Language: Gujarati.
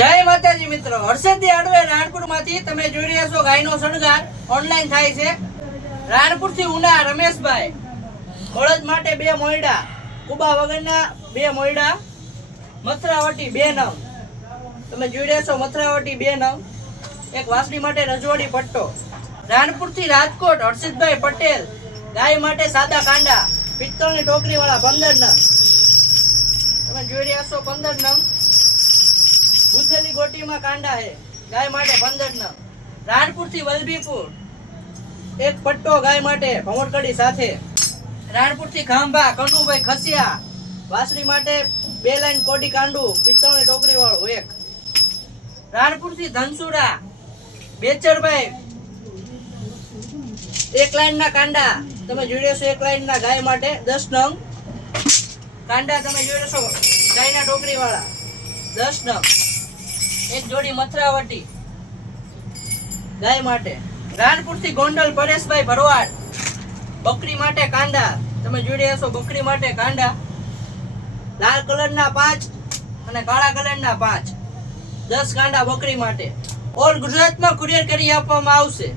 જય માતાજી મિત્રો, હર્ષદજી આડવે રાણપુરમાંથી તમે જોઈ રહ્યા છો ગાયનો શણગાર ઓનલાઈન થાય છે. રાણપુરથી ઉના રમેશભાઈ બળદ માટે 2 મોયડા, કુબા વગરના 2 મોયડા, મથરાવટી 2 નંગ. તમે જોઈ રહ્યા છો મથરાવટી 2 નંગ, એક વાસળી માટે રજવાડી પટ્ટો. રાણપુરથી રાજકોટ હર્ષદભાઈ પટેલ ગાય માટે સાદા કાંડા પિત્તળની ટોકરી વાળા 15 નંગ. તમે જોઈ રહ્યા છો 15 નંગ. ગુથેલી ગોટીમાં કાંડા છે ગાય માટે 15 નંગ. રાણપુરથી વલભીપુર એક પટ્ટો ગાય માટે ભમરકડી સાથે. રાણપુરથી ખાંભા કનુભાઈ ખસિયા વાસળી માટે 2 લાઈન કોડી કાંડું પિત્તળની ટોકરી વાળું એક. રાણપુરથી ધનસુરા બેચરભાઈ 1 લાઈનના કાંડા તમે જોઈ રહ્યો છો, 1 લાઈનના ગાય માટે 10 નંગ કાંડા તમે જોઈ રહ્યો છો ગાયના ટોકરી વાળા 10 નંગ. એક જોડી મથરાવટી ગાય માટે. રાણપુરથી ગોંડલ પરેશભાઈ ભરવાડ બકરી માટે કાંડા તમે જોઈ રહ્યા છો, બકરી માટે કાંડા લાલ કલરના 5 અને કાળા કલરના 5, 10 કાંડા બકરી માટે. ઓલ ગુજરાતમાં કુરિયર કરી આપવામાં આવશે.